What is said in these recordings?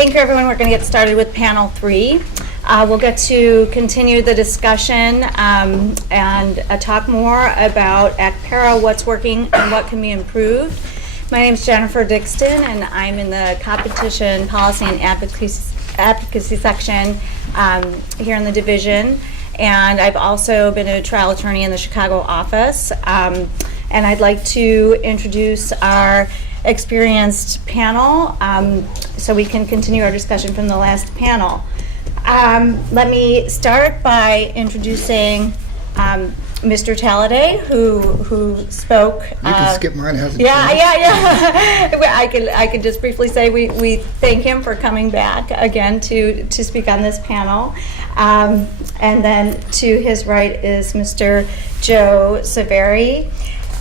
Thank you, everyone. We're going to get started with panel 3. We'll get to continue the discussion and talk more about ACPERA, what's working and what can be improved. My name is Jennifer Dixon, and I'm in the Competition Policy and Advocacy section here in the division. And I've also been a trial attorney in the Chicago office. And I'd like to introduce our experienced panel so we can continue our discussion from the last panel. Let me start by introducing Mr. Talladay, who spoke. You can skip mine. Hasn't Yeah. I could just briefly say we thank him for coming back again to speak on this panel. And then to his right is Mr. Joe Saveri.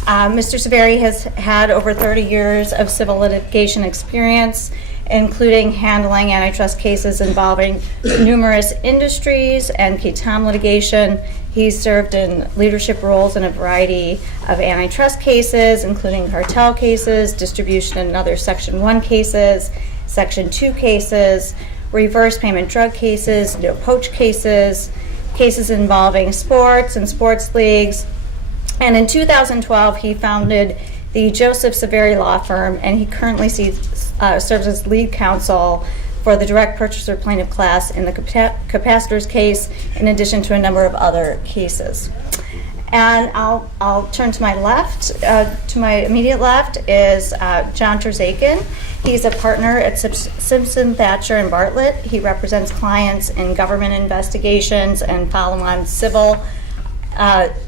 Mr. Saveri has had over 30 years of civil litigation experience, including handling antitrust cases involving numerous industries and key time litigation. He's served in leadership roles in a variety of antitrust cases, including cartel cases, distribution and other Section 1 cases, Section 2 cases, reverse payment drug cases, no poach cases, cases involving sports and sports leagues. And in 2012, he founded the Joseph Saveri Law Firm, and he currently serves as lead counsel for the direct purchaser plaintiff class in the capacitors case, in addition to a number of other cases. And I'll turn to my left. To my immediate left is John Terzakin. He's a partner at Simpson, Thatcher, and Bartlett. He represents clients in government investigations and follow-on civil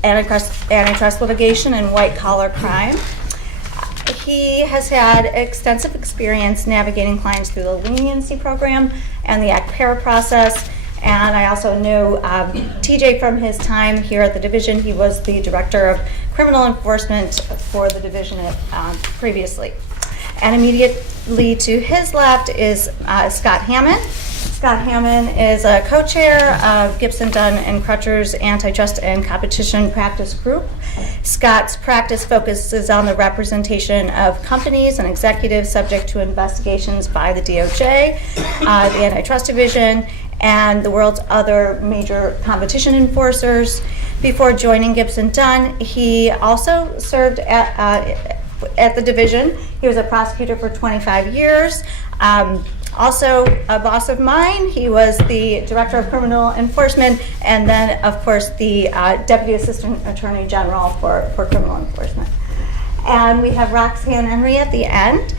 antitrust litigation and white-collar crime. He has had extensive experience navigating clients through the leniency program and the ACPERA process. And I also know TJ from his time here at the division. He was the director of criminal enforcement for the division previously. And immediately to his left is Scott Hammond. Scott Hammond is a co-chair of Gibson, Dunn and Crutcher's Antitrust and Competition Practice Group. Scott's practice focuses on the representation of companies and executives subject to investigations by the DOJ, the Antitrust Division, and the world's other major competition enforcers. Before joining Gibson Dunn, he also served at the division. He was a prosecutor for 25 years. Also a boss of mine. He was the director of criminal enforcement, and then of course the deputy assistant attorney general for criminal enforcement. And we have Roxanne Henry at the end.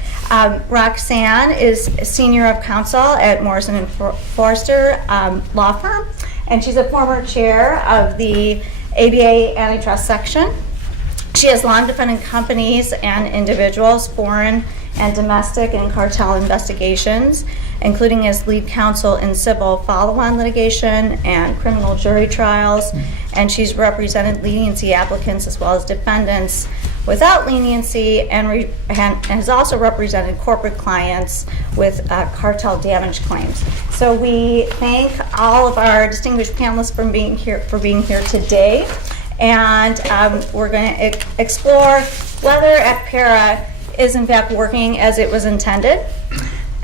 Roxanne is senior of counsel at Morrison and Forster law firm, and she's a former chair of the ABA antitrust section. She has long defended companies and individuals, foreign and domestic, and cartel investigations, including as lead counsel in civil follow-on litigation and criminal jury trials. And she's represented leniency applicants as well as defendants without leniency, and has also represented corporate clients with cartel damage claims. So we thank all of our distinguished panelists for being here today. And we're going to explore whether ACPERA is in fact working as it was intended.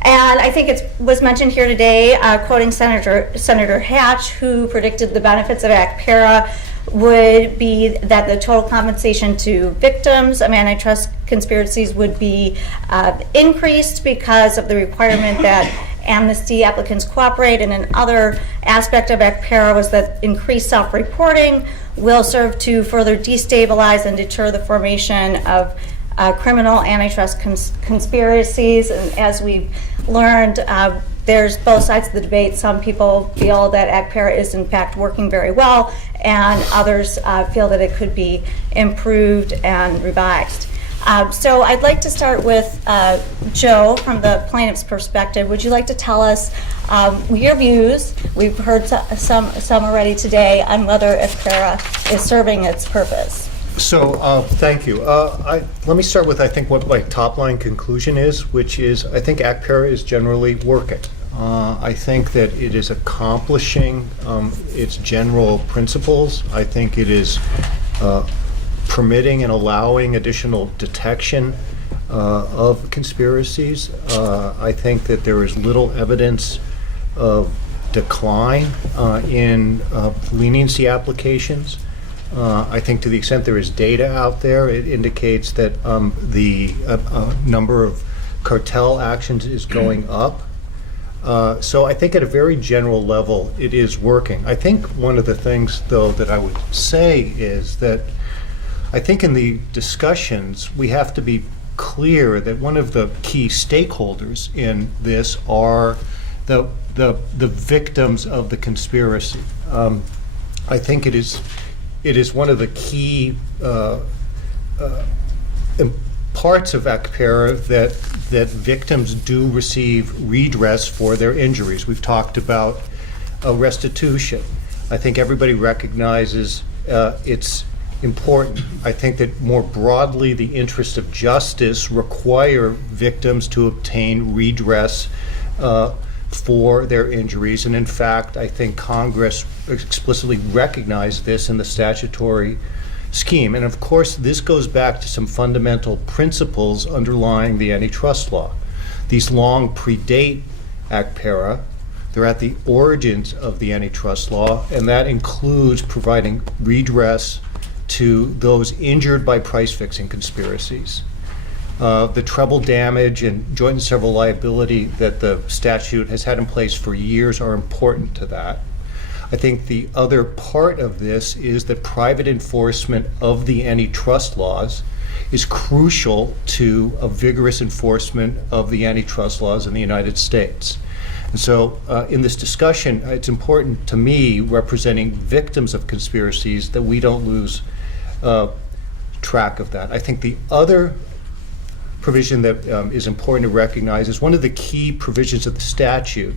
And I think it was mentioned here today, quoting Senator Hatch, who predicted the benefits of ACPERA would be that the total compensation to victims of antitrust conspiracies would be increased because of the requirement that amnesty applicants cooperate, and another aspect of ACPERA was that increased self-reporting will serve to further destabilize and deter the formation of criminal antitrust conspiracies. And as we've learned, there's both sides of the debate. Some people feel that ACPERA is in fact working very well, and others feel that it could be improved and revised. So I'd like to start with Joe from the plaintiff's perspective. Would you like to tell us your views? We've heard some already today on whether ACPERA is serving its purpose. So thank you. Let me start with, I think, what my top line conclusion is, which is I think ACPERA is generally working. I think that it is accomplishing its general principles. I think it is permitting and allowing additional detection of conspiracies. I think that there is little evidence of decline in leniency applications. I think to the extent there is data out there, it indicates that the number of cartel actions is going up. So I think at a very general level, it is working. I think one of the things, though, that I would say is that I think in the discussions, we have to be clear that one of the key stakeholders in this are the victims of the conspiracy. I think it is one of the key parts of ACPERA that victims do receive redress for their injuries. We've talked about restitution. I think everybody recognizes it's important. I think that more broadly, the interests of justice require victims to obtain redress for their injuries. And in fact, I think Congress explicitly recognized this in the statutory scheme. And of course, this goes back to some fundamental principles underlying the antitrust law. These long predate ACPERA. They're at the origins of the antitrust law, and that includes providing redress to those injured by price-fixing conspiracies. The treble damage and joint and several liability that the statute has had in place for years are important to that. I think the other part of this is that private enforcement of the antitrust laws is crucial to a vigorous enforcement of the antitrust laws in the United States. And so in this discussion, it's important to me, representing victims of conspiracies, that we don't lose track of that. I think the other provision that is important to recognize is one of the key provisions of the statute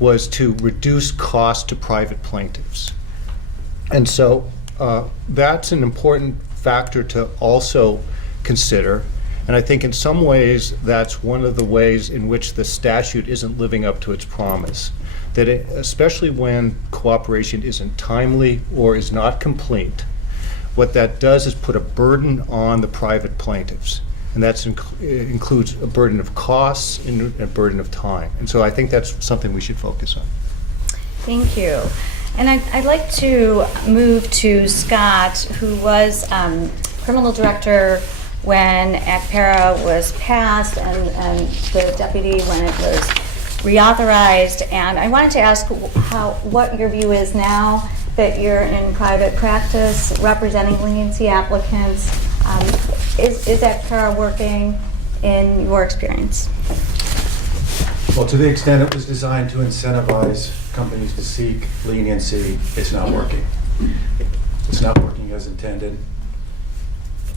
was to reduce cost to private plaintiffs. And so that's an important factor to also consider. And I think in some ways that's one of the ways in which the statute isn't living up to its promise. That especially when cooperation isn't timely or is not complete, what that does is put a burden on the private plaintiffs. And that includes a burden of costs and a burden of time. And so I think that's something we should focus on. Thank you. And I'd like to move to Scott, who was criminal director when ACPERA was passed and the deputy when it was reauthorized. And I wanted to ask what your view is now that you're in private practice representing leniency applicants. Is ACPERA working in your experience? Well, to the extent it was designed to incentivize companies to seek leniency, it's not working. It's not working as intended.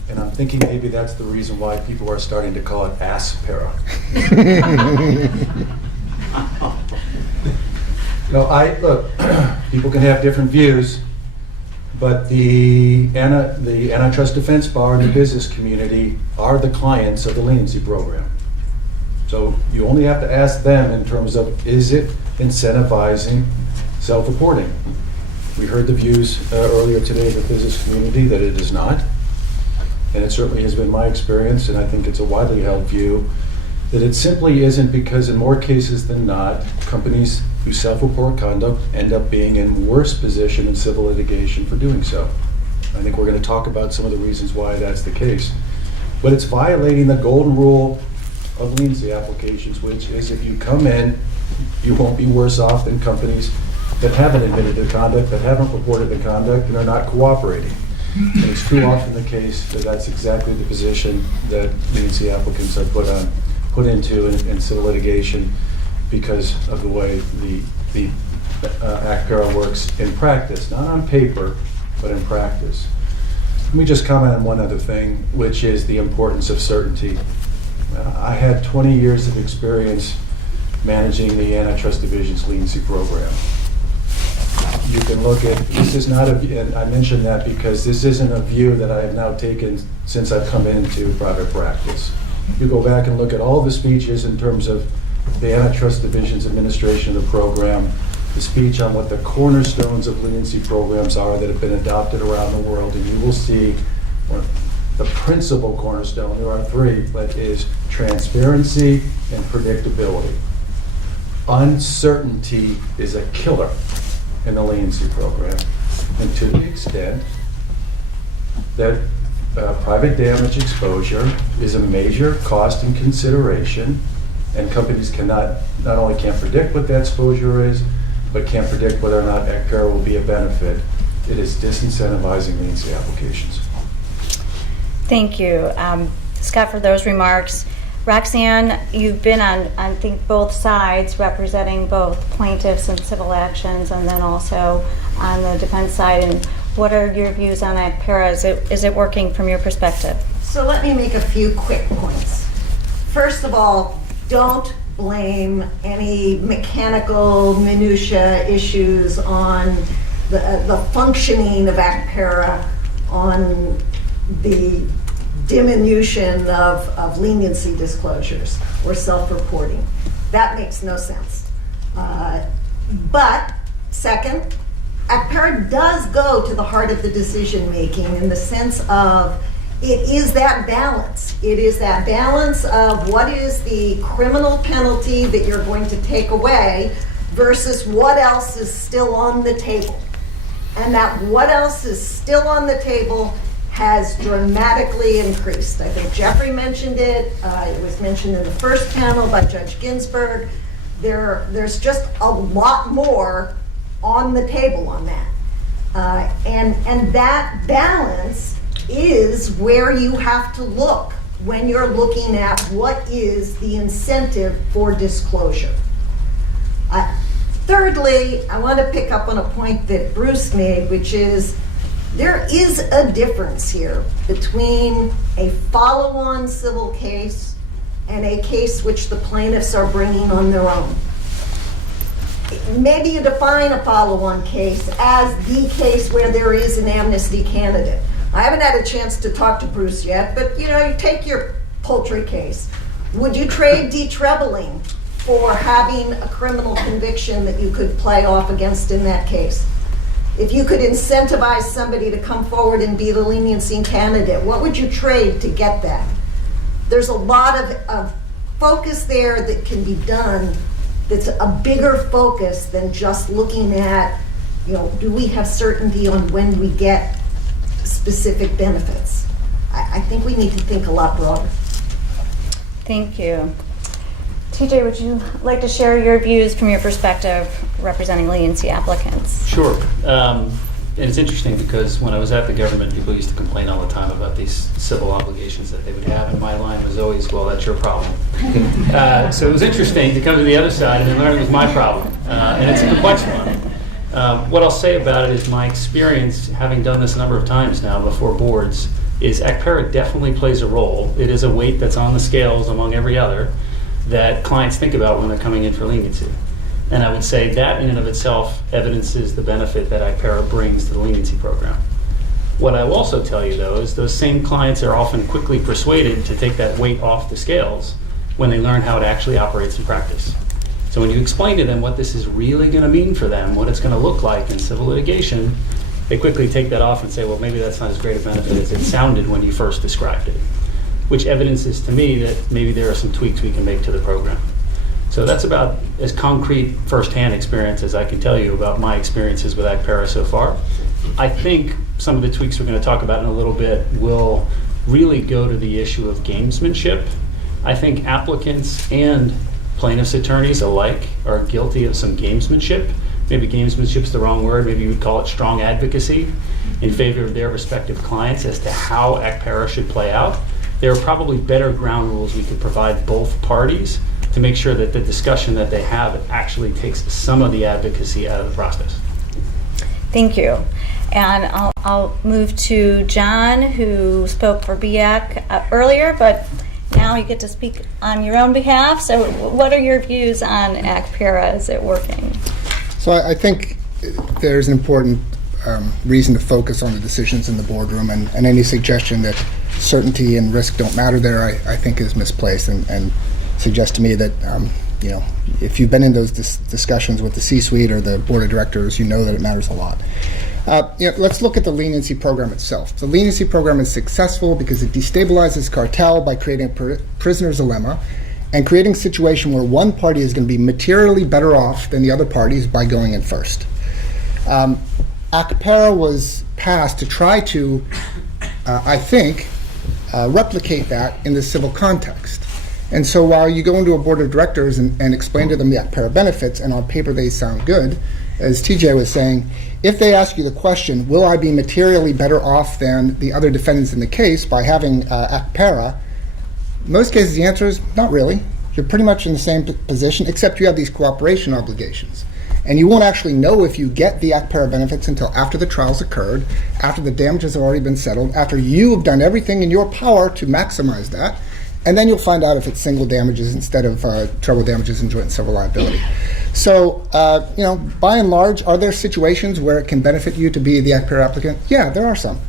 And I'm thinking maybe that's the reason why people are starting to call it ACPERA. Look, people can have different views, but the antitrust defense bar and the business community are the clients of the leniency program. So you only have to ask them in terms of, is it incentivizing self-reporting? We heard the views earlier today of the business community that it is not. And it certainly has been my experience, and I think it's a widely held view, that it simply isn't, because in more cases than not, companies who self-report conduct end up being in worse position in civil litigation for doing so. I think we're going to talk about some of the reasons why that's the case. But it's violating the golden rule of leniency applications, which is if you come in, you won't be worse off than companies that haven't admitted their conduct, that haven't reported the conduct, and are not cooperating. And it's too often the case that that's exactly the position that leniency applicants are put into in civil litigation because of the way the ACPERA works in practice, not on paper, but in practice. Let me just comment on one other thing, which is the importance of certainty. I had 20 years of experience managing the Antitrust Division's leniency program. You can look at, this is not and I mention that because this isn't a view that I have now taken since I've come into private practice. You go back and look at all the speeches in terms of the Antitrust Division's administration of the program, the speech on what the cornerstones of leniency programs are that have been adopted around the world, and you will see the principal cornerstone, there are three, but is transparency and predictability. Uncertainty is a killer in the leniency program. And to the extent that private damage exposure is a major cost and consideration, and companies not only can't predict what that exposure is, but can't predict whether or not ACPERA will be a benefit, it is disincentivizing leniency applications. Thank you, Scott, for those remarks. Roxanne, you've been on, I think, both sides, representing both plaintiffs and civil actions, and then also on the defense side. And what are your views on ACPERA? Is it working from your perspective? So let me make a few quick points. First of all, don't blame any mechanical minutia issues on the functioning of ACPERA on the diminution of leniency disclosures or self-reporting. That makes no sense. But second, ACPERA does go to the heart of the decision making in the sense of it is that balance. It is that balance of what is the criminal penalty that you're going to take away versus what else is still on the table. And that what else is still on the table has dramatically increased. I think Jeffrey mentioned it. It was mentioned in the first panel by Judge Ginsburg. There's just a lot more on the table on that. And that balance is where you have to look when you're looking at what is the incentive for disclosure. Thirdly, I want to pick up on a point that Bruce made, which is there is a difference here between a follow-on civil case and a case which the plaintiffs are bringing on their own. Maybe you define a follow-on case as the case where there is an amnesty candidate. I haven't had a chance to talk to Bruce yet, but you take your poultry case. Would you trade detrebling for having a criminal conviction that you could play off against in that case? If you could incentivize somebody to come forward and be the leniency candidate, what would you trade to get that? There's a lot of focus there that can be done that's a bigger focus than just looking at, do we have certainty on when we get specific benefits? I think we need to think a lot broader. Thank you. TJ, would you like to share your views from your perspective representing leniency applicants? Sure. And it's interesting because when I was at the government, people used to complain all the time about these civil obligations that they would have, and my line was always, well, that's your problem. So it was interesting to come to the other side and then learn it was my problem. And it's a complex one. What I'll say about it is my experience, having done this a number of times now before boards, is ACPERA definitely plays a role. It is a weight that's on the scales among every other that clients think about when they're coming in for leniency. And I would say that in and of itself evidences the benefit that ACPERA brings to the leniency program. What I will also tell you, though, is those same clients are often quickly persuaded to take that weight off the scales when they learn how it actually operates in practice. So when you explain to them what this is really going to mean for them, what it's going to look like in civil litigation, they quickly take that off and say, well, maybe that's not as great a benefit as it sounded when you first described it, which evidences to me that maybe there are some tweaks we can make to the program. So that's about as concrete firsthand experience as I can tell you about my experiences with ACPERA so far. I think some of the tweaks we're going to talk about in a little bit will really go to the issue of gamesmanship. I think applicants and plaintiffs' attorneys alike are guilty of some gamesmanship. Maybe gamesmanship's the wrong word. Maybe you would call it strong advocacy in favor of their respective clients as to how ACPERA should play out. There are probably better ground rules we could provide both parties to make sure that the discussion that they have actually takes some of the advocacy out of the process. Thank you. And I'll move to John, who spoke for BIAC earlier, but now you get to speak on your own behalf. So what are your views on ACPERA? Is it working? So I think there's an important reason to focus on the decisions in the boardroom, and any suggestion that certainty and risk don't matter there, I think is misplaced, and suggests to me that if you've been in those discussions with the C-suite or the board of directors, you know that it matters a lot. Let's look at the leniency program itself. The leniency program is successful because it destabilizes cartel by creating a prisoner's dilemma and creating a situation where one party is going to be materially better off than the other parties by going in first. ACPERA was passed to try to, I think, replicate that in the civil context. And so while you go into a board of directors and explain to them the ACPERA benefits, and on paper they sound good, as TJ was saying, if they ask you the question, will I be materially better off than the other defendants in the case by having ACPERA, in most cases the answer is not really. You're pretty much in the same position, except you have these cooperation obligations. And you won't actually know if you get the ACPERA benefits until after the trials occurred, after the damages have already been settled, after you have done everything in your power to maximize that, and then you'll find out if it's single damages instead of treble damages and joint and several liability. So, by and large, are there situations where it can benefit you to be the ACPERA applicant? Yeah, there are some.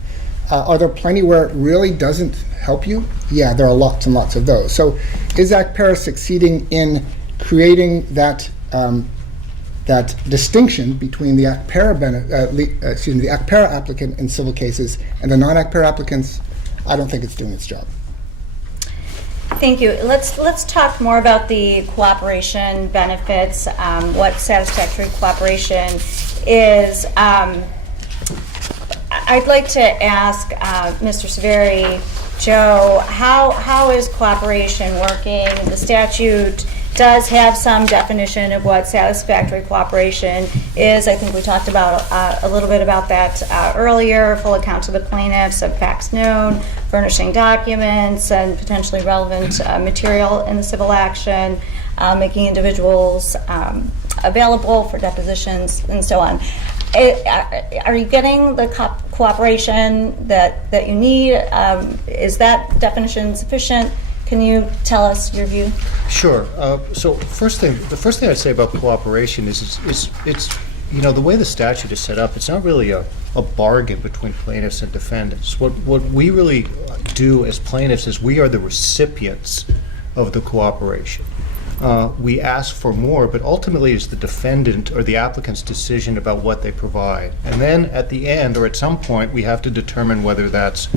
Are there plenty where it really doesn't help you? Yeah, there are lots and lots of those. So is ACPERA succeeding in creating that that distinction between the ACPERA applicant in civil cases and the non-ACPERA applicants? I don't think it's doing its job. Thank you. Let's talk more about the cooperation benefits, what satisfactory cooperation is. I'd like to ask Mr. Severi, Joe, how is cooperation working? The statute does have some definition of what satisfactory cooperation is. I think we talked about a little bit about that earlier. Full accounts of the plaintiffs, of facts known, furnishing documents and potentially relevant material in the civil action, making individuals available for depositions, and so on. Are you getting the cooperation that you need? Is that definition sufficient? Can you tell us your view? Sure. So the first thing I'd say about cooperation is it's the way the statute is set up, it's not really a bargain between plaintiffs and defendants. What we really do as plaintiffs is we are the recipients of the cooperation. We ask for more, but ultimately it's the defendant or the applicant's decision about what they provide. And then at the end, or at some point, we have to determine whether that's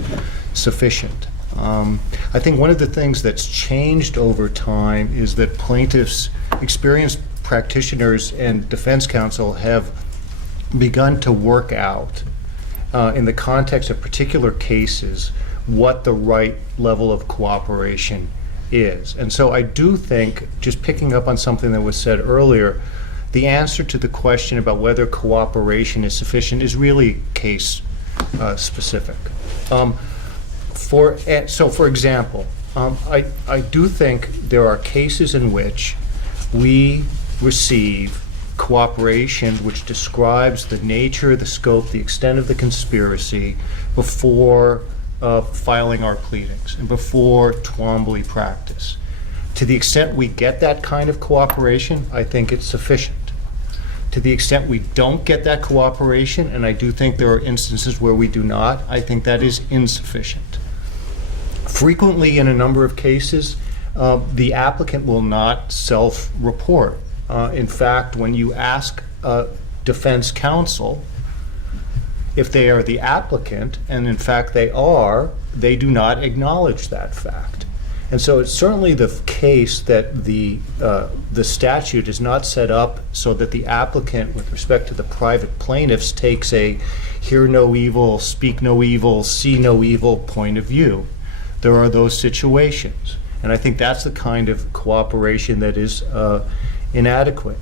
sufficient. I think one of the things that's changed over time is that plaintiffs, experienced practitioners, and defense counsel have begun to work out, in the context of particular cases, what the right level of cooperation is. And so I do think, just picking up on something that was said earlier, the answer to the question about whether cooperation is sufficient is really case specific. For example, I do think there are cases in which we receive cooperation which describes the nature, the scope, the extent of the conspiracy before filing our pleadings and before Twombly practice. To the extent we get that kind of cooperation, I think it's sufficient. To the extent we don't get that cooperation, and I do think there are instances where we do not, I think that is insufficient. Frequently, in a number of cases, the applicant will not self-report. In fact, when you ask defense counsel if they are the applicant, and in fact they are, they do not acknowledge that fact. And so it's certainly the case that the statute is not set up so that the applicant, with respect to the private plaintiffs, takes a hear no evil, speak no evil, see no evil point of view. There are those situations. And I think that's the kind of cooperation that is inadequate.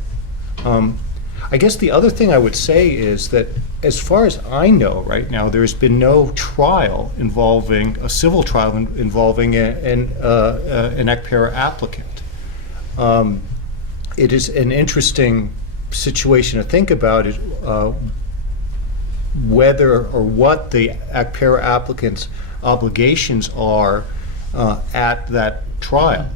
I guess the other thing I would say is that, as far as I know right now, there's been no trial involving, a civil trial involving an ACPERA applicant. It is an interesting situation to think about, is whether or what the ACPERA applicant's obligations are at that trial.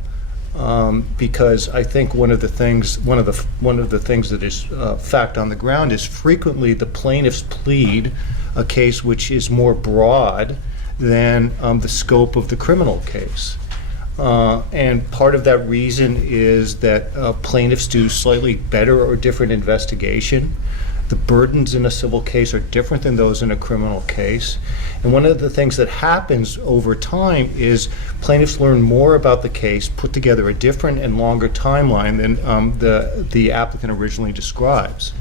Because I think one of the things that is fact on the ground is frequently the plaintiffs plead a case which is more broad than the scope of the criminal case. And part of that reason is that plaintiffs do slightly better or different investigation The burdens in a civil case are different than those in a criminal case. And one of the things that happens over time is plaintiffs learn more about the case, put together a different and longer timeline than the applicant originally describes.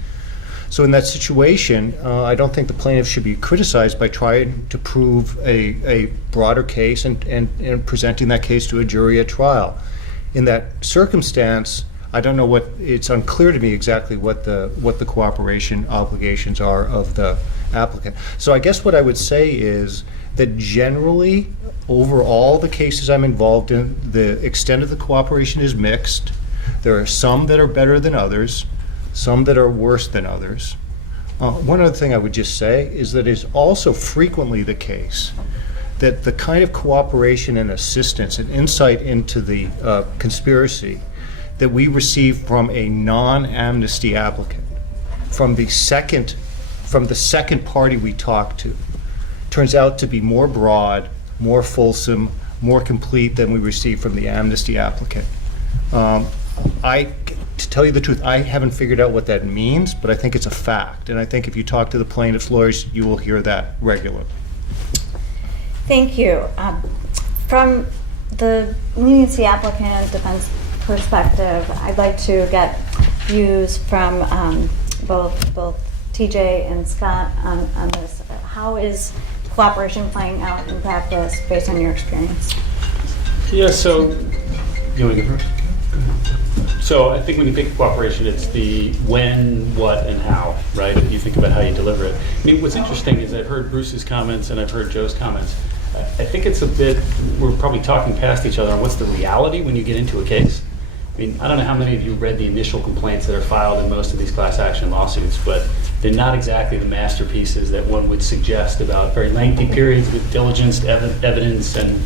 So in that situation, I don't think the plaintiff should be criticized by trying to prove a broader case and presenting that case to a jury at trial. In that circumstance, I don't know it's unclear to me exactly what the cooperation obligations are of the applicant. So I guess what I would say is that generally, over all the cases I'm involved in, the extent of the cooperation is mixed. There are some that are better than others, some that are worse than others. One other thing I would just say is that it's also frequently the case that the kind of cooperation and assistance and insight into the conspiracy that we receive from a non-amnesty applicant, from the second party we talk to, turns out to be more broad, more fulsome, more complete than we receive from the amnesty applicant. To tell you the truth, I haven't figured out what that means, but I think it's a fact. And I think if you talk to the plaintiff's lawyers, you will hear that regularly. Thank you. From the leniency applicant defense perspective, I'd like to get views from both TJ and Scott on this. How is cooperation playing out in practice based on your experience? Yeah, so, you want to go first? So I think when you think of cooperation, it's the when, what, and how, right? If you think about how you deliver it. I mean, what's interesting is I've heard Bruce's comments and I've heard Joe's comments. I think it's a bit, we're probably talking past each other on what's the reality when you get into a case. I mean, I don't know how many of you read the initial complaints that are filed in most of these class action lawsuits, but they're not exactly the masterpieces that one would suggest about very lengthy periods with diligence, evidence, and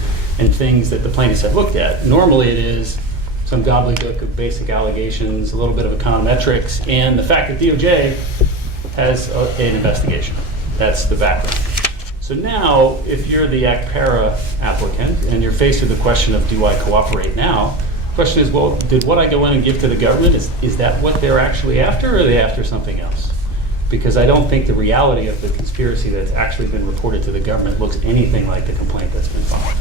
things that the plaintiffs have looked at. Normally it is some gobbledygook of basic allegations, a little bit of econometrics, and the fact that DOJ has an investigation. That's the background. So now, if you're the ACPERA applicant and you're faced with the question of, do I cooperate now? The question is, well, did what I go in and give to the government, is that what they're actually after, or are they after something else? Because I don't think the reality of the conspiracy that's actually been reported to the government looks anything like the complaint that's been filed.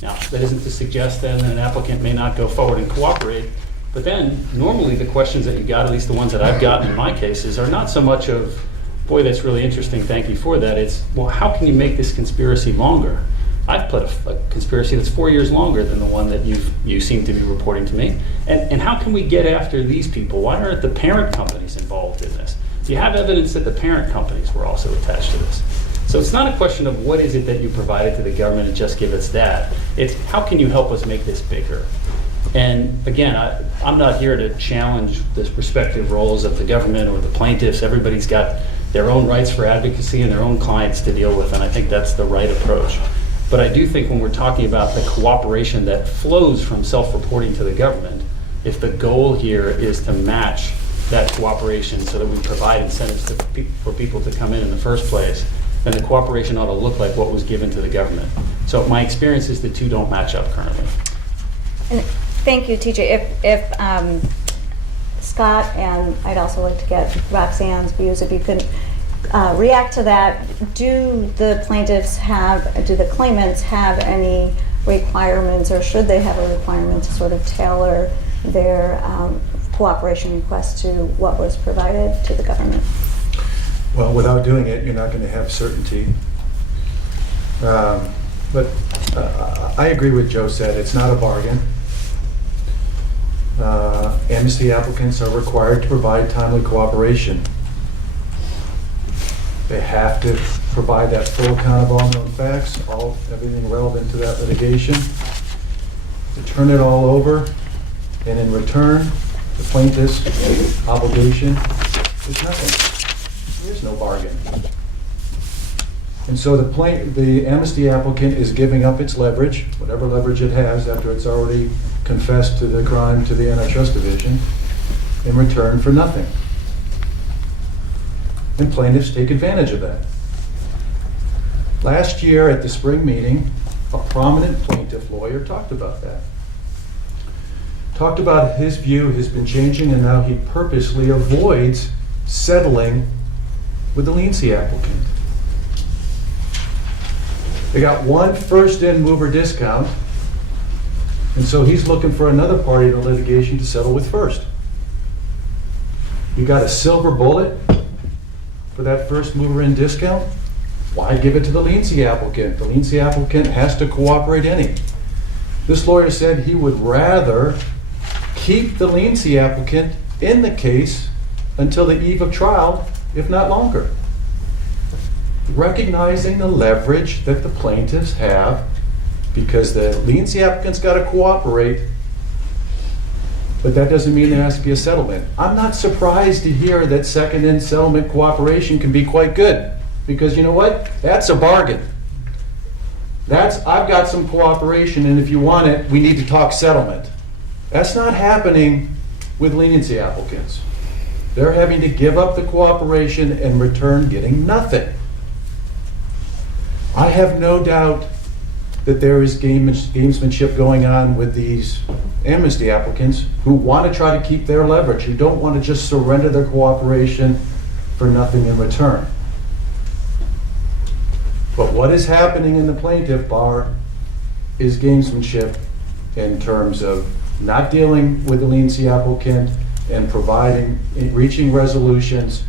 Now, that isn't to suggest then that an applicant may not go forward and cooperate, but then normally the questions that you got, at least the ones that I've gotten in my cases, are not so much of, boy, that's really interesting, thank you for that. It's, well, how can you make this conspiracy longer? I've put a conspiracy that's 4 years longer than the one that you seem to be reporting to me. And how can we get after these people? Why aren't the parent companies involved in this? Do you have evidence that the parent companies were also attached to this? So it's not a question of what is it that you provided to the government and just give us that. It's how can you help us make this bigger? And again, I'm not here to challenge the respective roles of the government or the plaintiffs. Everybody's got their own rights for advocacy and their own clients to deal with, and I think that's the right approach. But I do think when we're talking about the cooperation that flows from self-reporting to the government, if the goal here is to match that cooperation so that we provide incentives for people to come in the first place, then the cooperation ought to look like what was given to the government. So my experience is the two don't match up currently. And thank you, TJ. If Scott, and I'd also like to get Roxanne's views, if you could react to that. Do the claimants have any requirements, or should they have a requirement to sort of tailor their cooperation request to what was provided to the government? Well, without doing it, you're not going to have certainty. But I agree with Joe said, it's not a bargain. Amnesty applicants are required to provide timely cooperation. They have to provide that full account of all known facts, everything relevant to that litigation. To turn it all over, and in return, the plaintiff's obligation is nothing. There is no bargain. And so the amnesty applicant is giving up its leverage, whatever leverage it has after it's already confessed to the crime to the Antitrust Division, in return for nothing. And plaintiffs take advantage of that. Last year at the spring meeting, a prominent plaintiff lawyer talked about that. Talked about his view has been changing and now he purposely avoids settling with the leniency applicant. They got one first-in mover discount, and so he's looking for another party to litigation to settle with first. You got a silver bullet for that first mover in discount? Why give it to the leniency applicant? The leniency applicant has to cooperate any. This lawyer said he would rather keep the leniency applicant in the case until the eve of trial, if not longer. Recognizing the leverage that the plaintiffs have because the leniency applicant's got to cooperate, but that doesn't mean there has to be a settlement. I'm not surprised to hear that second-in settlement cooperation can be quite good, because you know what? That's a bargain. I've got some cooperation, and if you want it, we need to talk settlement. That's not happening with leniency applicants. They're having to give up the cooperation and return getting nothing. I have no doubt that there is gamesmanship going on with these amnesty applicants who want to try to keep their leverage, who don't want to just surrender their cooperation for nothing in return. But what is happening in the plaintiff bar is gamesmanship in terms of not dealing with the leniency applicant and reaching resolutions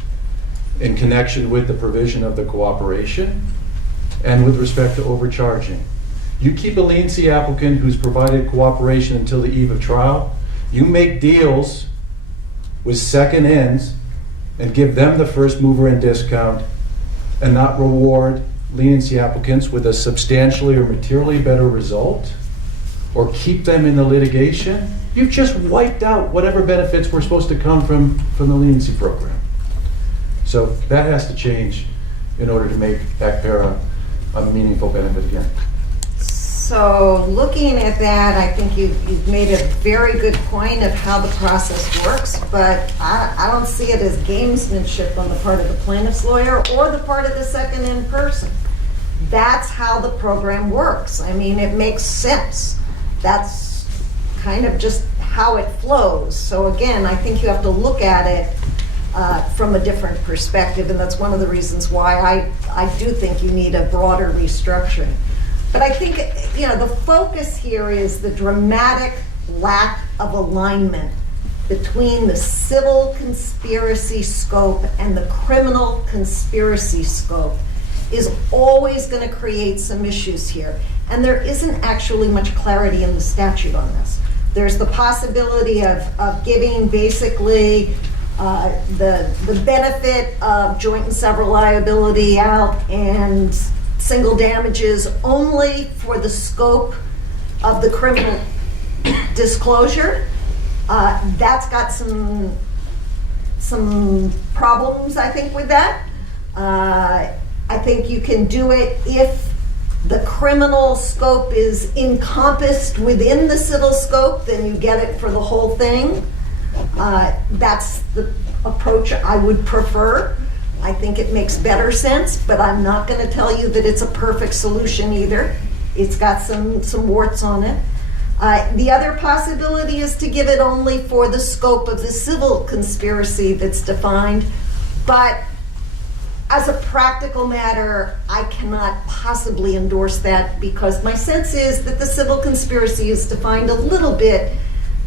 in connection with the provision of the cooperation and with respect to overcharging. You keep a leniency applicant who's provided cooperation until the eve of trial. You make deals with second ends and give them the first mover in discount and not reward leniency applicants with a substantially or materially better result, or keep them in the litigation. You've just wiped out whatever benefits were supposed to come from the leniency program. So that has to change in order to make ACPERA a meaningful benefit again. So looking at that, I think you've made a very good point of how the process works, but I don't see it as gamesmanship on the part of the plaintiff's lawyer or the part of the second-in person. That's how the program works. I mean, it makes sense. That's kind of just how it flows. So again, I think you have to look at it from a different perspective, and that's one of the reasons why I do think you need a broader restructuring. But I think, the focus here is the dramatic lack of alignment between the civil conspiracy scope and the criminal conspiracy scope is always going to create some issues here. And there isn't actually much clarity in the statute on this. There's the possibility of giving basically the benefit of joint and several liability out and single damages only for the scope of the criminal disclosure. That's got some problems, I think, with that. I think you can do it if the criminal scope is encompassed within the civil scope, then you get it for the whole thing. That's the approach I would prefer. I think it makes better sense, but I'm not going to tell you that it's a perfect solution either. It's got some warts on it. The other possibility is to give it only for the scope of the civil conspiracy that's defined, but as a practical matter, I cannot possibly endorse that because my sense is that the civil conspiracy is defined a little bit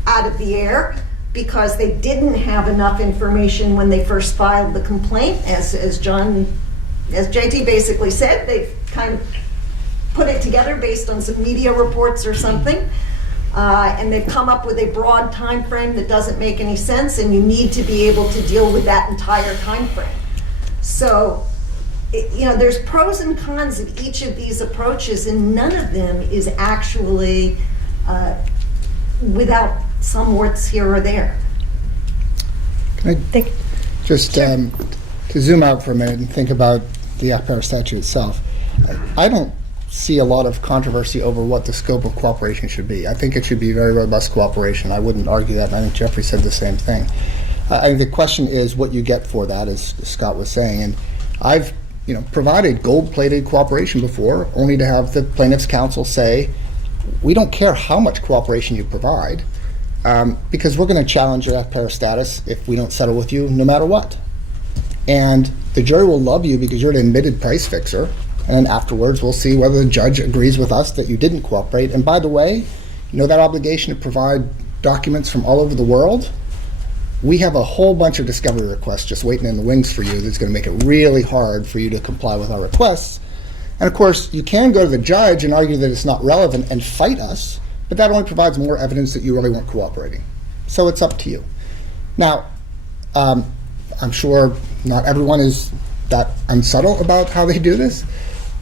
out of the air because they didn't have enough information when they first filed the complaint. As JT basically said, they kind of put it together based on some media reports or something. And they've come up with a broad time frame that doesn't make any sense, and you need to be able to deal with that entire time frame. So, there's pros and cons of each of these approaches, and none of them is actually without some warts here or there. Can I just to zoom out for a minute and think about the ACPERA statute itself? I don't see a lot of controversy over what the scope of cooperation should be. I think it should be very robust cooperation. I wouldn't argue that, and I think Jeffrey said the same thing. I think the question is what you get for that, as Scott was saying. And I've provided gold-plated cooperation before, only to have the plaintiff's counsel say, we don't care how much cooperation you provide, because we're going to challenge your ACPERA status if we don't settle with you, no matter what. and the jury will love you because you're an admitted price fixer, and then afterwards we'll see whether the judge agrees with us that you didn't cooperate. And by the way, you know that obligation to provide documents from all over the world? We have a whole bunch of discovery requests just waiting in the wings for you that's going to make it really hard for you to comply with our requests. And of course, you can go to the judge and argue that it's not relevant and fight us, but that only provides more evidence that you really weren't cooperating. So it's up to you. Now, I'm sure not everyone is that unsubtle about how they do this,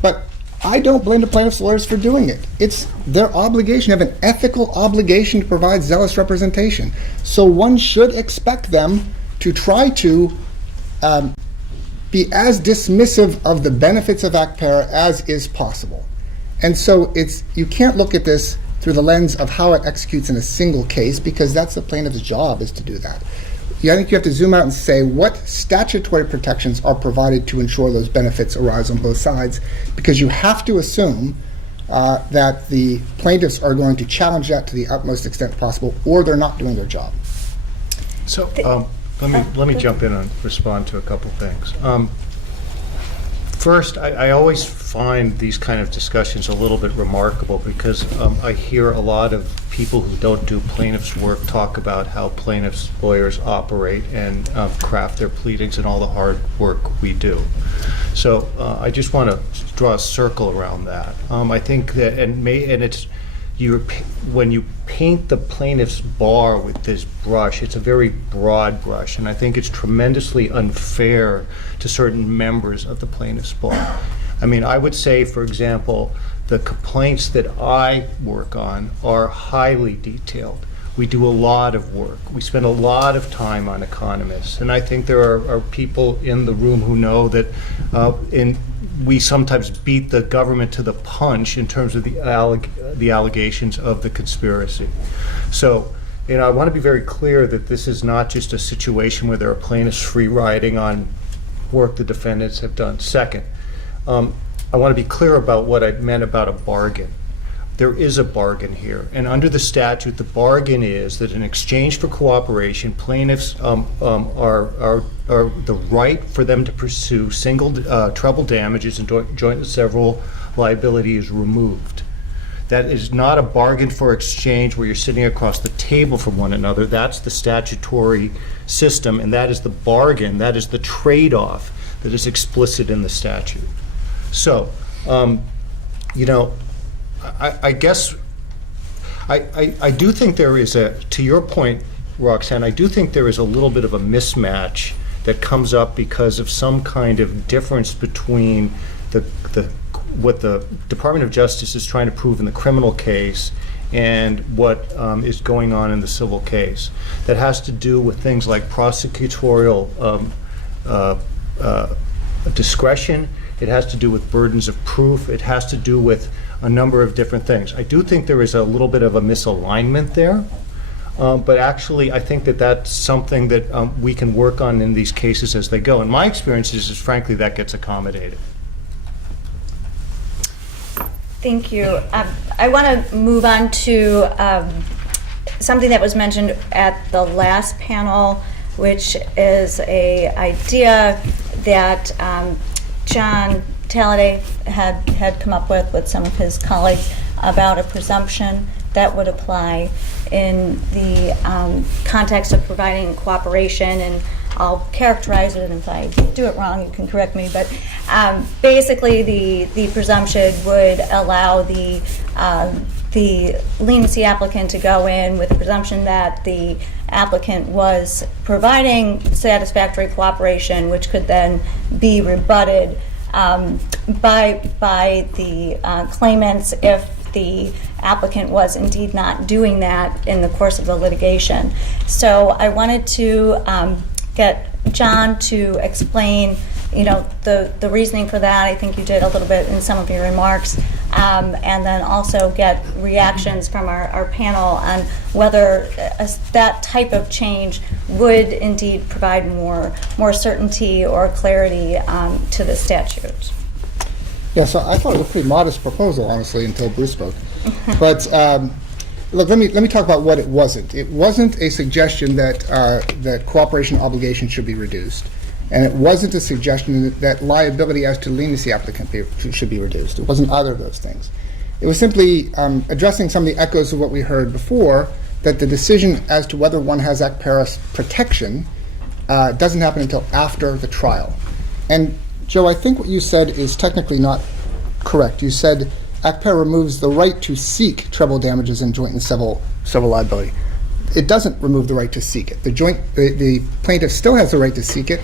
but I don't blame the plaintiff's lawyers for doing it. It's their obligation, they have an ethical obligation to provide zealous representation. So one should expect them to try to be as dismissive of the benefits of ACPERA as is possible. And so you can't look at this through the lens of how it executes in a single case, because that's the plaintiff's job, is to do that. I think you have to zoom out and say what statutory protections are provided to ensure those benefits arise on both sides, because you have to assume that the plaintiffs are going to challenge that to the utmost extent possible, or they're not doing their job. So let me jump in and respond to a couple things. First, I always find these kind of discussions a little bit remarkable because I hear a lot of people who don't do plaintiffs' work talk about how plaintiffs' lawyers operate and craft their pleadings and all the hard work we do. So I just want to draw a circle around that. I think that, when you paint the plaintiff's bar with this brush, it's a very broad brush, and I think it's tremendously unfair to certain members of the plaintiff's bar. I mean, I would say, for example, the complaints that I work on are highly detailed. We do a lot of work. We spend a lot of time on economists, and I think there are people in the room who know that we sometimes beat the government to the punch in terms of the allegations of the conspiracy. So, I want to be very clear that this is not just a situation where there are plaintiffs free riding on work the defendants have done. Second, I want to be clear about what I meant about a bargain. There is a bargain here, and under the statute, the bargain is that in exchange for cooperation, plaintiffs are the right for them to pursue treble damages and joint and several liability is removed. That is not a bargain for exchange where you're sitting across the table from one another. That's the statutory system, and that is the bargain. That is the trade-off that is explicit in the statute. So, I guess I do think there is to your point, Roxanne, I do think there is a little bit of a mismatch that comes up because of some kind of difference between what the Department of Justice is trying to prove in the criminal case and what is going on in the civil case. That has to do with things like prosecutorial discretion. It has to do with burdens of proof. It has to do with a number of different things. I do think there is a little bit of a misalignment there, but actually I think that that's something that we can work on in these cases as they go. And my experience is frankly, that gets accommodated. Thank you. I want to move on to something that was mentioned at the last panel, which is an idea that John Talladay had come up with some of his colleagues about a presumption that would apply in the context of providing cooperation, and I'll characterize it, and if I do it wrong you can correct me, but basically the presumption would allow the leniency applicant to go in with the presumption that the applicant was providing satisfactory cooperation, which could then be rebutted by the claimants if the applicant was indeed not doing that in the course of the litigation. So I wanted to get John to explain, the reasoning for that. I think you did a little bit in some of your remarks, and then also get reactions from our panel on whether that type of change would indeed provide more certainty or clarity to the statute. Yeah, so I thought it was a pretty modest proposal, honestly, until Bruce spoke. But look, let me talk about what it wasn't. It wasn't a suggestion that that cooperation obligations should be reduced. And it wasn't a suggestion that liability as to leniency applicant should be reduced. It wasn't either of those things. It was simply addressing some of the echoes of what we heard before, that the decision as to whether one has ACPERA protection doesn't happen until after the trial. And Joe, I think what you said is technically not correct. You said ACPERA removes the right to seek treble damages in joint and civil liability. It doesn't remove the right to seek it. The plaintiff still has the right to seek it,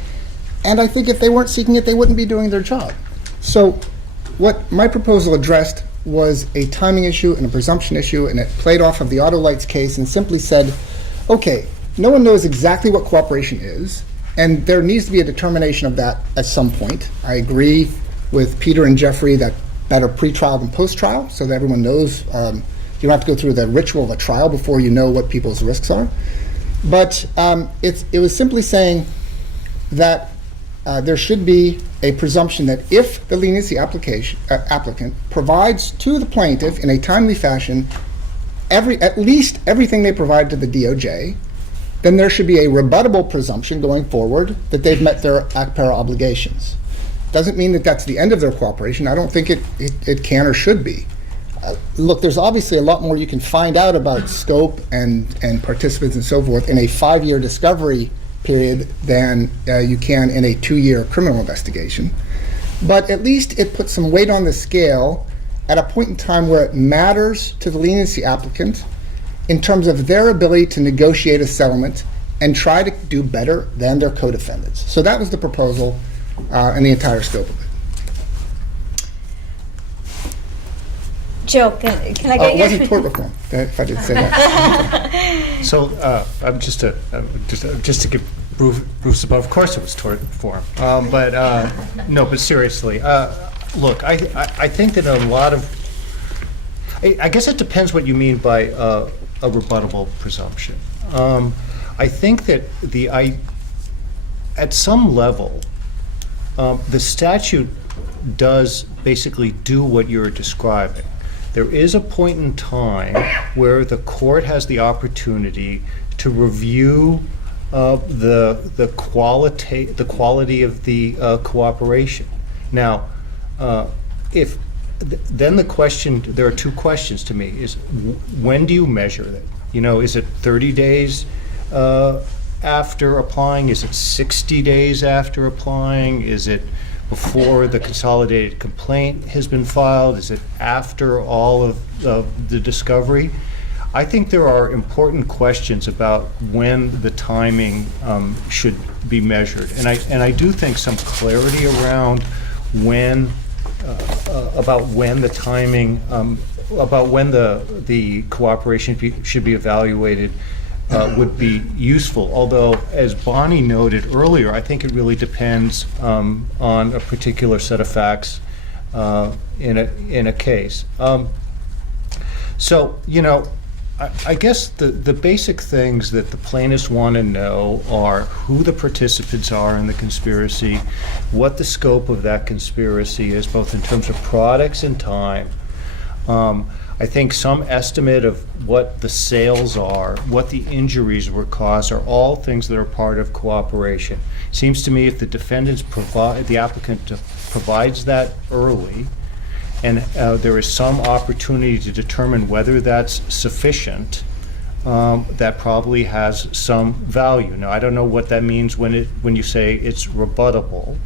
and I think if they weren't seeking it, they wouldn't be doing their job. So what my proposal addressed was a timing issue and a presumption issue, and it played off of the auto lights case and simply said, okay, no one knows exactly what cooperation is, and there needs to be a determination of that at some point. I agree with Peter and Jeffrey that better pre-trial than post-trial, so that everyone knows you don't have to go through the ritual of a trial before you know what people's risks are. But it was simply saying that there should be a presumption that if the leniency applicant provides to the plaintiff in a timely fashion at least everything they provide to the DOJ, then there should be a rebuttable presumption going forward that they've met their ACPERA obligations. Doesn't mean that that's the end of their cooperation. I don't think it can or should be. Look, there's obviously a lot more you can find out about scope and participants and so forth in a 5-year discovery period than you can in a 2-year criminal investigation. But at least it puts some weight on the scale at a point in time where it matters to the leniency applicant in terms of their ability to negotiate a settlement and try to do better than their co-defendants. So that was the proposal and the entire scope of it. Joe, can I get It your... wasn't tort reform, if I did say that. So I'm just to give Bruce above. Of course, it was tort reform, but no. But seriously, look, I think that a lot of, I guess it depends what you mean by a rebuttable presumption. I think that at some level, the statute does basically do what you're describing. There is a point in time where the court has the opportunity to review the quality of the cooperation. Now, then the question, there are two questions to me, is when do you measure it? You know, is it 30 days after applying? Is it 60 days after applying? Is it before the consolidated complaint has been filed? Is it after all of the discovery? I think there are important questions about when the timing should be measured, and I do think some clarity around when about when the timing about when the cooperation should be evaluated would be useful. Although, as Bonnie noted earlier, I think it really depends on a particular set of facts in a case. So, you know, I guess the basic things that the plaintiffs want to know are who the participants are in the conspiracy, what the scope of that conspiracy is, both in terms of products and time. I think some estimate of what the sales are, what the injuries were caused, are all things that are part of cooperation. Seems to me if the defendants the applicant provides that early, and there is some opportunity to determine whether that's sufficient, that probably has some value. Now, I don't know what that means when you say it's rebuttable,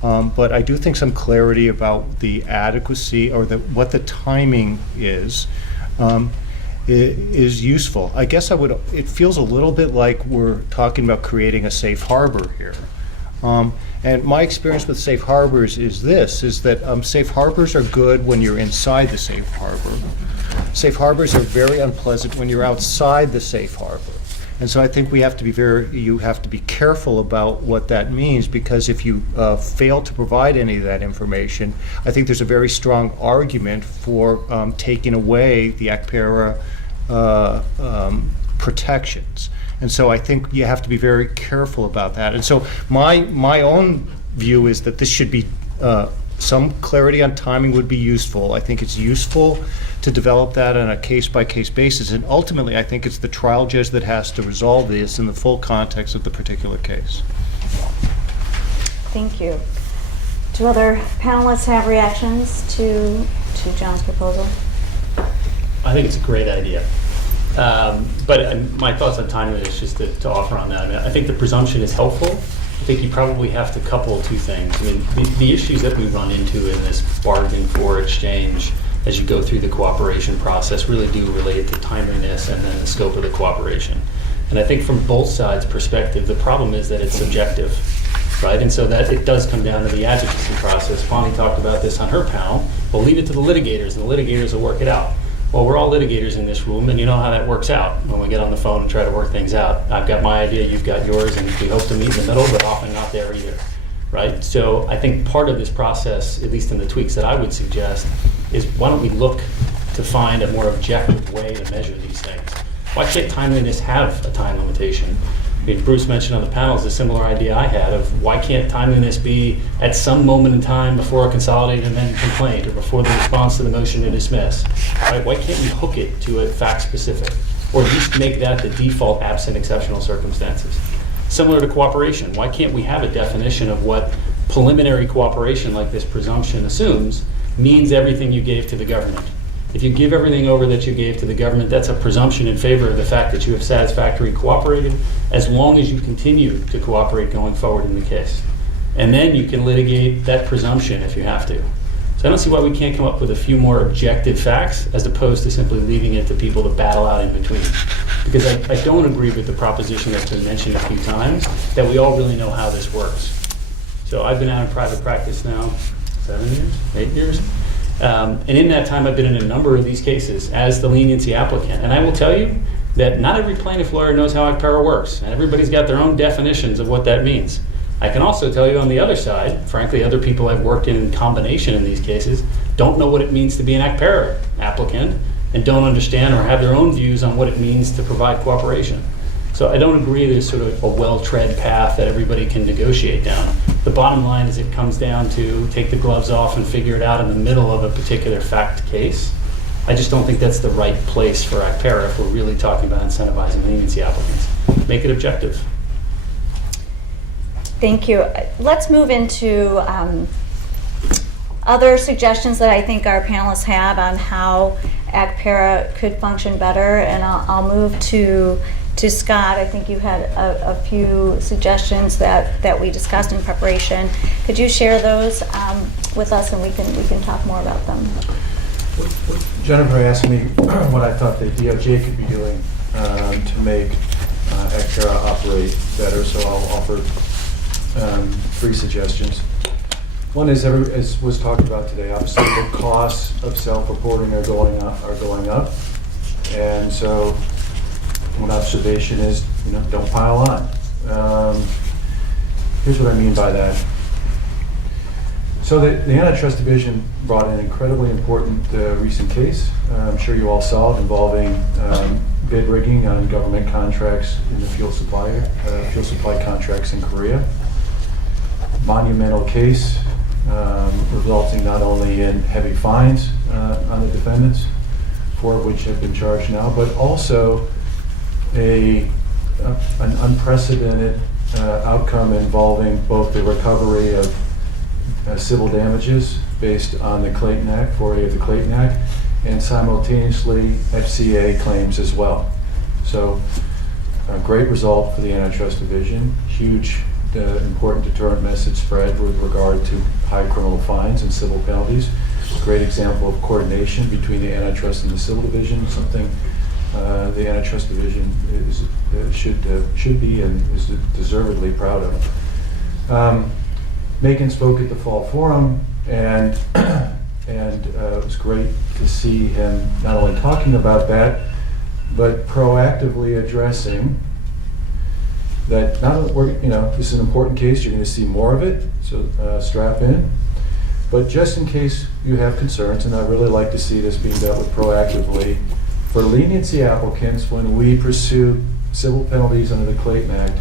but I do think some clarity about the adequacy or what the timing is useful. I guess it feels a little bit like we're talking about creating a safe harbor here. And my experience with safe harbors is that safe harbors are good when you're inside the safe harbor. Safe harbors are very unpleasant when you're outside the safe harbor. And so I think you have to be careful about what that means, because if you fail to provide any of that information, I think there's a very strong argument for taking away the ACPERA protections. And so I think you have to be very careful about that. And so my own view is that this should be, some clarity on timing would be useful. I think it's useful to develop that on a case-by-case basis. And ultimately, I think it's the trial judge that has to resolve this in the full context of the particular case. Thank you. Do other panelists have reactions to John's proposal? I think it's a great idea. But my thoughts on timing is just to offer on that. I mean, I think the presumption is helpful. I think you probably have to couple two things. I mean, the issues that we run into in this bargain for exchange as you go through the cooperation process really do relate to timeliness and then the scope of the cooperation. And I think from both sides' perspective, the problem is that it's subjective, right? And so that it does come down to the advocacy process. Bonnie talked about this on her panel. We'll leave it to the litigators, and the litigators will work it out. Well, we're all litigators in this room, and you know how that works out when we get on the phone and try to work things out. I've got my idea, you've got yours, and we hope to meet in the middle, but often not there either, right? So I think part of this process, at least in the tweaks that I would suggest, is why don't we look to find a more objective way to measure these things? Why can't timeliness have a time limitation? I mean, Bruce mentioned on the panels a similar idea I had of why can't timeliness be at some moment in time before a consolidated amended complaint or before the response to the motion to dismiss? Right? Why can't we hook it to a fact specific, or at least make that the default absent exceptional circumstances? Similar to cooperation, why can't we have a definition of what preliminary cooperation like this presumption assumes means everything you gave to the government? If you give everything over that you gave to the government, that's a presumption in favor of the fact that you have satisfactorily cooperated as long as you continue to cooperate going forward in the case. And then you can litigate that presumption if you have to. So I don't see why we can't come up with a few more objective facts as opposed to simply leaving it to people to battle out in between. Because I don't agree with the proposition that's been mentioned a few times that we all really know how this works. So I've been out in private practice now 7 years, 8 years. And in that time, I've been in a number of these cases as the leniency applicant. And I will tell you that not every plaintiff lawyer knows how ACPERA works, and everybody's got their own definitions of what that means. I can also tell you on the other side, frankly, other people I've worked in combination in these cases don't know what it means to be an ACPERA applicant and don't understand or have their own views on what it means to provide cooperation. So I don't agree there's sort of a well-tread path that everybody can negotiate down. The bottom line is it comes down to take the gloves off and figure it out in the middle of a particular fact case. I just don't think that's the right place for ACPERA if we're really talking about incentivizing leniency applicants. Make it objective. Thank you. Let's move into other suggestions that I think our panelists have on how ACPERA could function better, and I'll move to Scott. I think you had a few suggestions that we discussed in preparation. Could you share those with us, and we can talk more about them? Jennifer asked me what I thought the DOJ could be doing to make ACPERA operate better, so I'll offer 3 suggestions. One is, as was talked about today, obviously the costs of self-reporting are going up, and so one observation is, don't pile on. Here's what I mean by that. So the Antitrust Division brought an incredibly important recent case. I'm sure you all saw it, involving bid rigging on government contracts in the fuel supply contracts in Korea. Monumental case, resulting not only in heavy fines on the defendants, 4 of which have been charged now, but also an unprecedented outcome involving both the recovery of civil damages based on the Clayton Act, 4A of the Clayton Act, and simultaneously FCA claims as well. So a great result for the Antitrust Division, huge important deterrent message spread with regard to high criminal fines and civil penalties. Great example of coordination between the Antitrust and the Civil Division, something the Antitrust Division should be and is deservedly proud of. Macon spoke at the Fall Forum, and it was great to see him not only talking about that, but proactively addressing that. This is an important case. You're going to see more of it, so strap in. But just in case you have concerns, and I really like to see this being dealt with proactively, for leniency applicants, when we pursue civil penalties under the Clayton Act,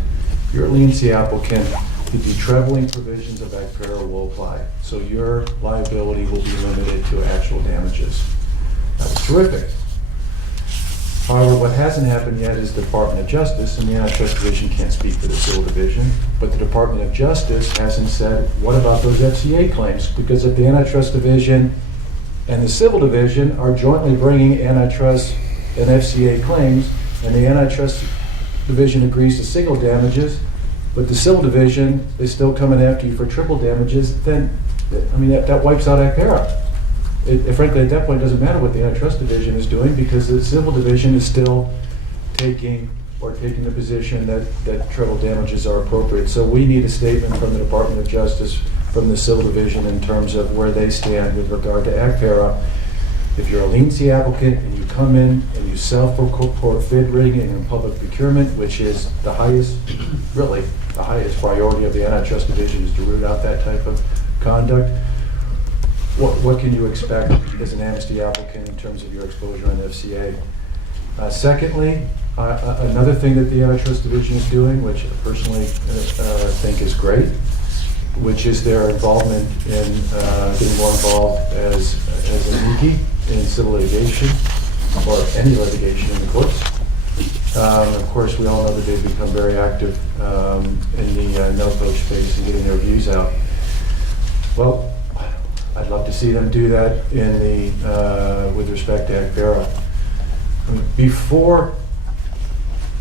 your leniency applicant, the detreveling provisions of ACPERA will apply. So your liability will be limited to actual damages. That's terrific. However, what hasn't happened yet is the Department of Justice, and the Antitrust Division can't speak for the Civil Division, but the Department of Justice hasn't said, what about those FCA claims? Because if the Antitrust Division and the Civil Division are jointly bringing antitrust and FCA claims, and the Antitrust Division agrees to single damages, but the Civil Division is still coming after you for triple damages, then, I mean, that wipes out ACPERA. Frankly, at that point, it doesn't matter what the Antitrust Division is doing, because the Civil Division is still taking the position that triple damages are appropriate. So we need a statement from the Department of Justice, from the Civil Division, in terms of where they stand with regard to ACPERA. If you're a leniency applicant and you come in and you self-report bid rigging and public procurement, which is the highest, really, the highest priority of the Antitrust Division is to root out that type of conduct, what can you expect as an amnesty applicant in terms of your exposure on FCA? Secondly, another thing that the Antitrust Division is doing, which I personally think is great, which is their involvement in getting more involved as amici in civil litigation or any litigation in the courts. Of course, we all know that they've become very active in the no-poach space and getting their views out. Well, I'd love to see them do that in the with respect to ACPERA. Before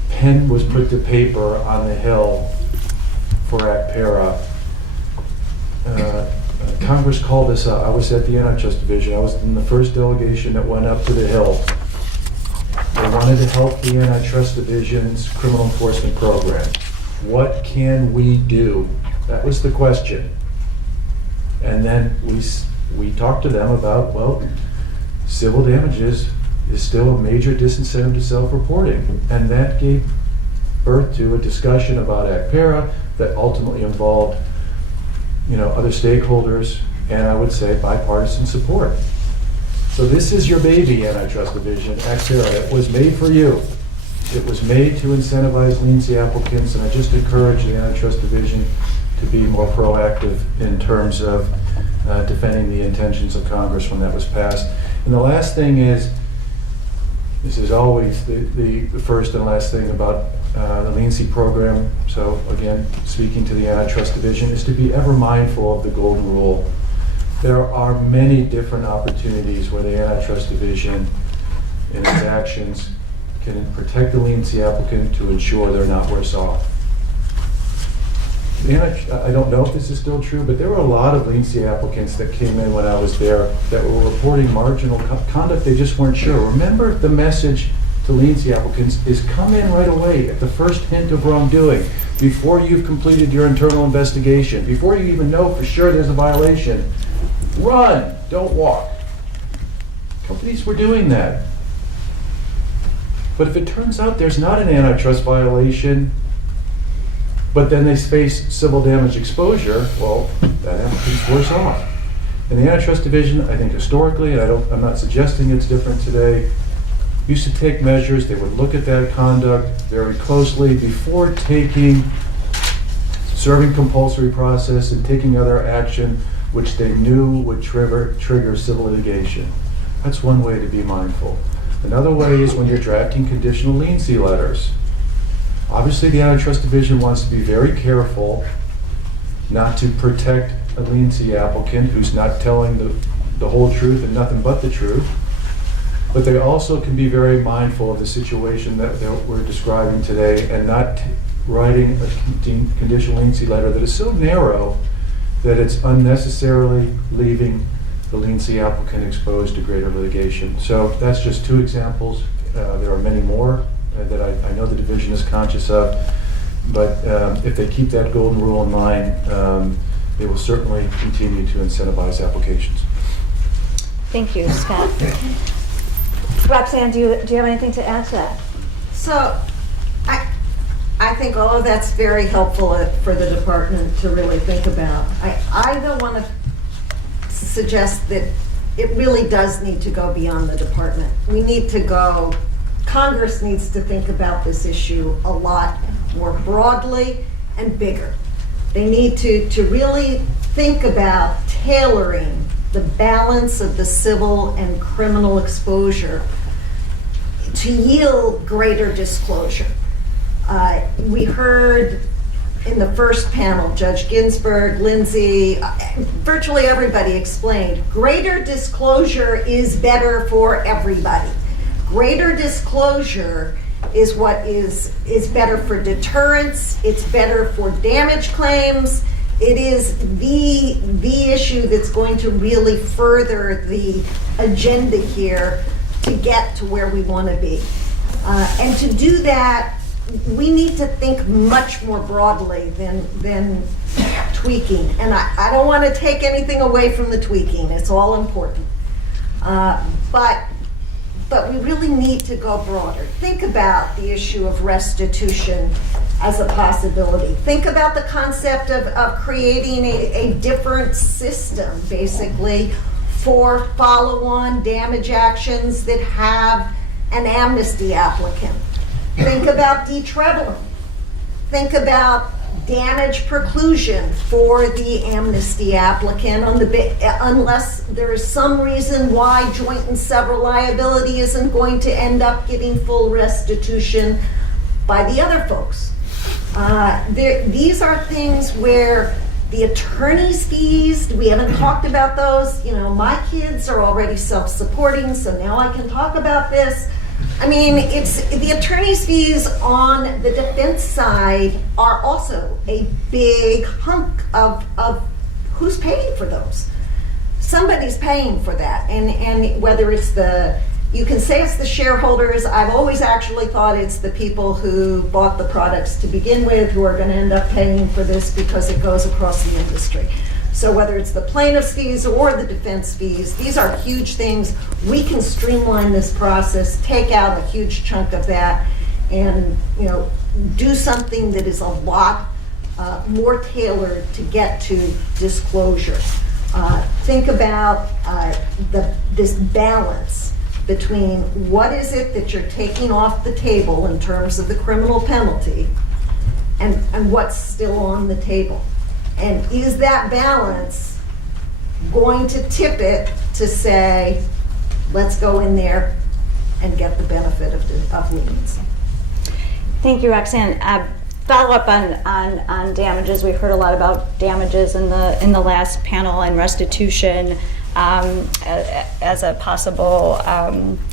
pen was put to paper on the Hill for ACPERA, Congress called us up. I was at the Antitrust Division. I was in the first delegation that went up to the Hill. They wanted to help the Antitrust Division's criminal enforcement program. What can we do? That was the question. And then we talked to them about, well, civil damages is still a major disincentive to self-reporting. And that gave birth to a discussion about ACPERA that ultimately involved, other stakeholders, and I would say bipartisan support. So this is your baby, Antitrust Division, ACPERA. It was made for you. It was made to incentivize leniency applicants, and I just encourage the Antitrust Division to be more proactive in terms of defending the intentions of Congress when that was passed. And the last thing is, this is always the first and last thing about the leniency program. So again, speaking to the Antitrust Division, is to be ever mindful of the golden rule. There are many different opportunities where the Antitrust Division in its actions can protect the leniency applicant to ensure they're not worse off. I don't know if this is still true, but there were a lot of leniency applicants that came in when I was there that were reporting marginal conduct. They just weren't sure. Remember, the message to leniency applicants is come in right away at the first hint of wrongdoing, before you've completed your internal investigation, before you even know for sure there's a violation. Run, don't walk. Companies were doing that. But if it turns out there's not an antitrust violation, but then they face civil damage exposure, well, that applicant's worse off. And the Antitrust Division, I think historically, and I'm not suggesting it's different today, used to take measures. They would look at that conduct very closely before serving compulsory process and taking other action which they knew would trigger civil litigation. That's one way to be mindful. Another way is when you're drafting conditional leniency letters. Obviously, the Antitrust Division wants to be very careful not to protect a leniency applicant who's not telling the whole truth and nothing but the truth. But they also can be very mindful of the situation that we're describing today and not writing a conditional leniency letter that is so narrow that it's unnecessarily leaving the leniency applicant exposed to greater litigation. So that's just two examples. There are many more that I know the division is conscious of, but if they keep that golden rule in mind, they will certainly continue to incentivize applications. Thank you, Scott. Roxanne, do you have anything to add to that? So, I think all of that's very helpful for the department to really think about. I don't want to suggest that it really does need to go beyond the department. Congress needs to think about this issue a lot more broadly and bigger. They need to really think about tailoring the balance of the civil and criminal exposure to yield greater disclosure. We heard in the first panel, Judge Ginsburg, Lindsay, virtually everybody explained, greater disclosure is better for everybody. Greater disclosure is what is better for deterrence, it's better for damage claims. It is the issue that's going to really further the agenda here to get to where we want to be. And to do that, we need to think much more broadly than tweaking. And I don't want to take anything away from the tweaking. It's all important. But we really need to go broader. Think about the issue of restitution as a possibility. Think about the concept of creating a different system, basically, for follow-on damage actions that have an amnesty applicant. Think about detrebling. Think about damage preclusion for the amnesty applicant unless there is some reason why joint and several liability isn't going to end up getting full restitution by the other folks. These are things where the attorney's fees, we haven't talked about those. You know, my kids are already self-supporting, so now I can talk about this. I mean, it's the attorney's fees on the defense side are also a big hunk of who's paying for those. Somebody's paying for that, and whether it's you can say it's the shareholders. I've always actually thought it's the people who bought the products to begin with who are going to end up paying for this because it goes across the industry. So whether it's the plaintiff's fees or the defense fees, these are huge things. We can streamline this process, take out a huge chunk of that, and do something that is a lot more tailored to get to disclosure. Think about this balance between what is it that you're taking off the table in terms of the criminal penalty and what's still on the table. And is that balance going to tip it to say, let's go in there and get the benefit of leniency? Thank you, Roxanne. Follow up on damages. We've heard a lot about damages in the last panel and restitution as a possible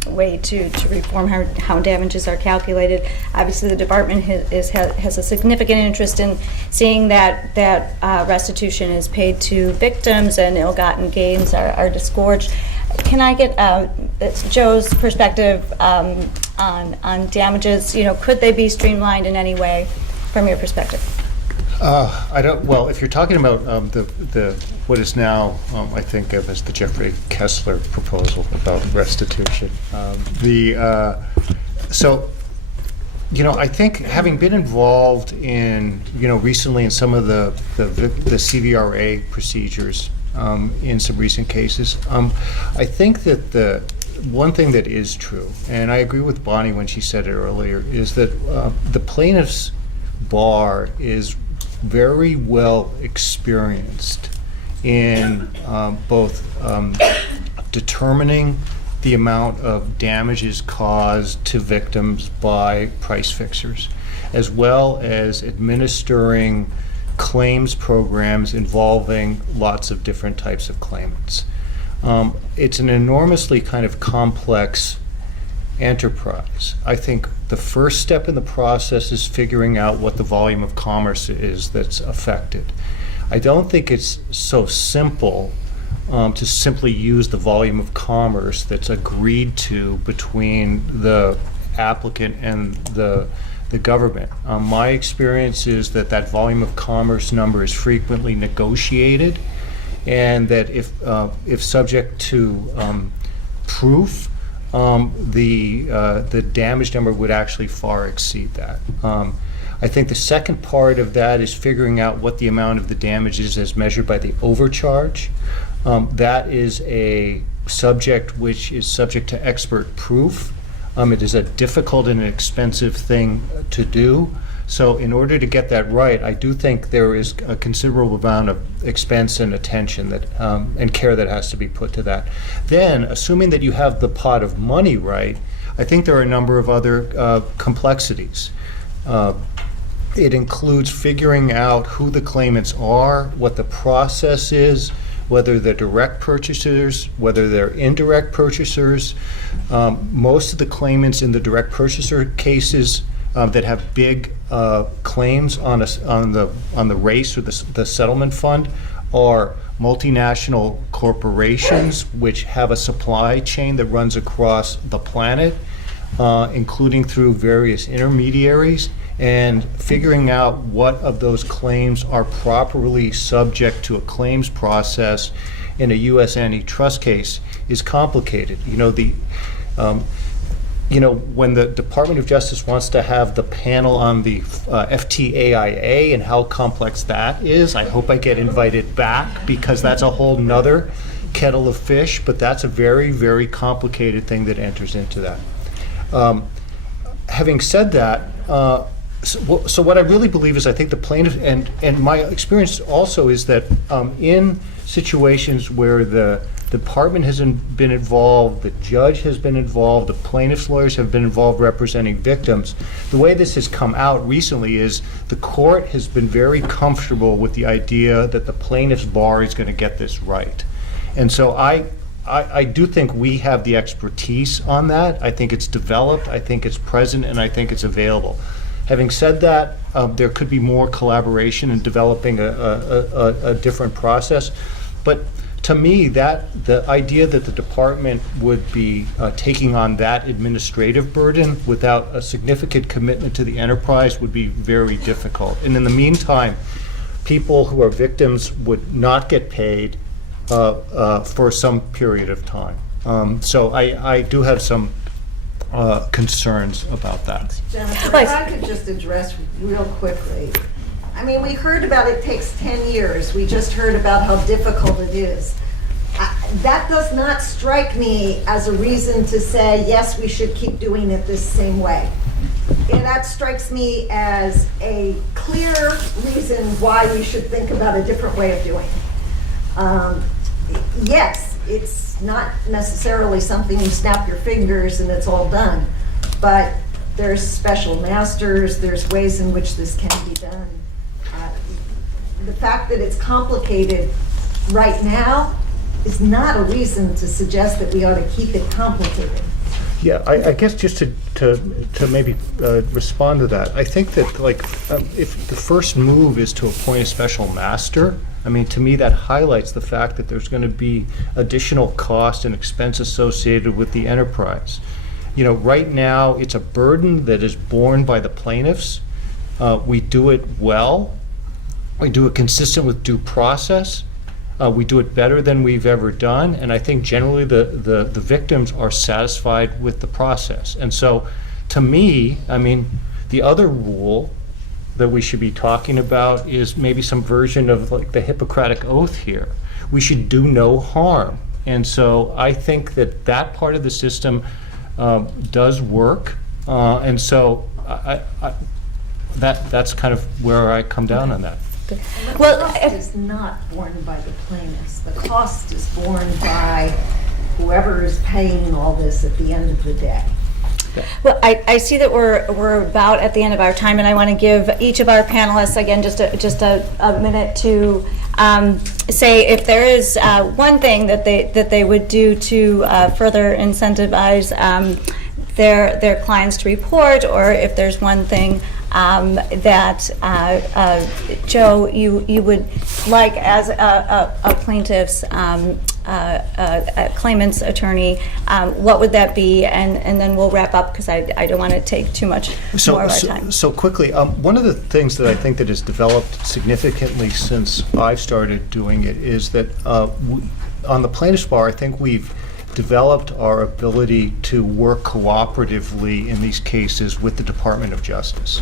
way to reform how damages are calculated. Obviously, the department has a significant interest in seeing that restitution is paid to victims and ill-gotten gains are disgorged. Can I get Joe's perspective on damages? Could they be streamlined in any way from your perspective? I don't. Well, if you're talking about the what is now I think of as the Jeffrey Kessler proposal about restitution, so I think having been involved in recently in some of the CVRA procedures in some recent cases, I think that the one thing that is true, and I agree with Bonnie when she said it earlier, is that the plaintiff's bar is very well experienced in both determining the amount of damages caused to victims by price fixers, as well as administering claims programs involving lots of different types of claimants. It's an enormously kind of complex enterprise. I think the first step in the process is figuring out what the volume of commerce is that's affected. I don't think it's so simple to simply use the volume of commerce that's agreed to between the applicant and the government. My experience is that volume of commerce number is frequently negotiated, and that if subject to proof, the damage number would actually far exceed that. I think the second part of that is figuring out what the amount of the damage is as measured by the overcharge. That is a subject which is subject to expert proof. It is a difficult and expensive thing to do. So in order to get that right, I do think there is a considerable amount of expense and attention that and care that has to be put to that. Then, assuming that you have the pot of money right, I think there are a number of other complexities. It includes figuring out who the claimants are, what the process is, whether they're direct purchasers, whether they're indirect purchasers. Most of the claimants in the direct purchaser cases that have big claims on the race or the settlement fund are multinational corporations which have a supply chain that runs across the planet, including through various intermediaries, and figuring out what of those claims are properly subject to a claims process in a U.S. antitrust case is complicated. When the Department of Justice wants to have the panel on the FTAIA and how complex that is, I hope I get invited back, because that's a whole nother kettle of fish, but that's a very, very complicated thing that enters into that. Having said that, so what I really believe is I think the plaintiff, and my experience also is that in situations where the department has been involved, the judge has been involved, the plaintiff's lawyers have been involved representing victims, the way this has come out recently is the court has been very comfortable with the idea that the plaintiff's bar is going to get this right. And so I do think we have the expertise on that. I think it's developed, I think it's present, and I think it's available. Having said that, there could be more collaboration in developing a different process. But to me, the idea that the department would be taking on that administrative burden without a significant commitment to the enterprise would be very difficult. And in the meantime, people who are victims would not get paid for some period of time. So I do have some concerns about that. Jennifer, if I could just address real quickly. I mean, we heard about it takes 10 years. We just heard about how difficult it is. That does not strike me as a reason to say, yes, we should keep doing it this same way. And that strikes me as a clear reason why we should think about a different way of doing it. Yes, it's not necessarily something you snap your fingers and it's all done, but there's special masters, there's ways in which this can be done. The fact that it's complicated right now is not a reason to suggest that we ought to keep it complicated. Yeah, I guess just to maybe respond to that, I think that if the first move is to appoint a special master, I mean, to me that highlights the fact that there's going to be additional cost and expense associated with the enterprise. Right now it's a burden that is borne by the plaintiffs. We do it well. We do it consistent with due process. We do it better than we've ever done, and I think generally the victims are satisfied with the process. And so, to me, I mean, the other rule that we should be talking about is maybe some version of the Hippocratic Oath here. We should do no harm. And so I think that part of the system does work. And so that's kind of where I come down on that. The cost is not borne by the plaintiffs. The cost is borne by whoever is paying all this at the end of the day. Well, I see that we're about at the end of our time, and I want to give each of our panelists again just a minute to say if there is one thing that they would do to further incentivize their clients to report, or if there's one thing that Joe you would like as a plaintiff's claimant's attorney, what would that be? And then we'll wrap up because I don't want to take too much more of our time. So quickly, one of the things that I think that has developed significantly since I've started doing it is that on the plaintiff's bar, I think we've developed our ability to work cooperatively in these cases with the Department of Justice,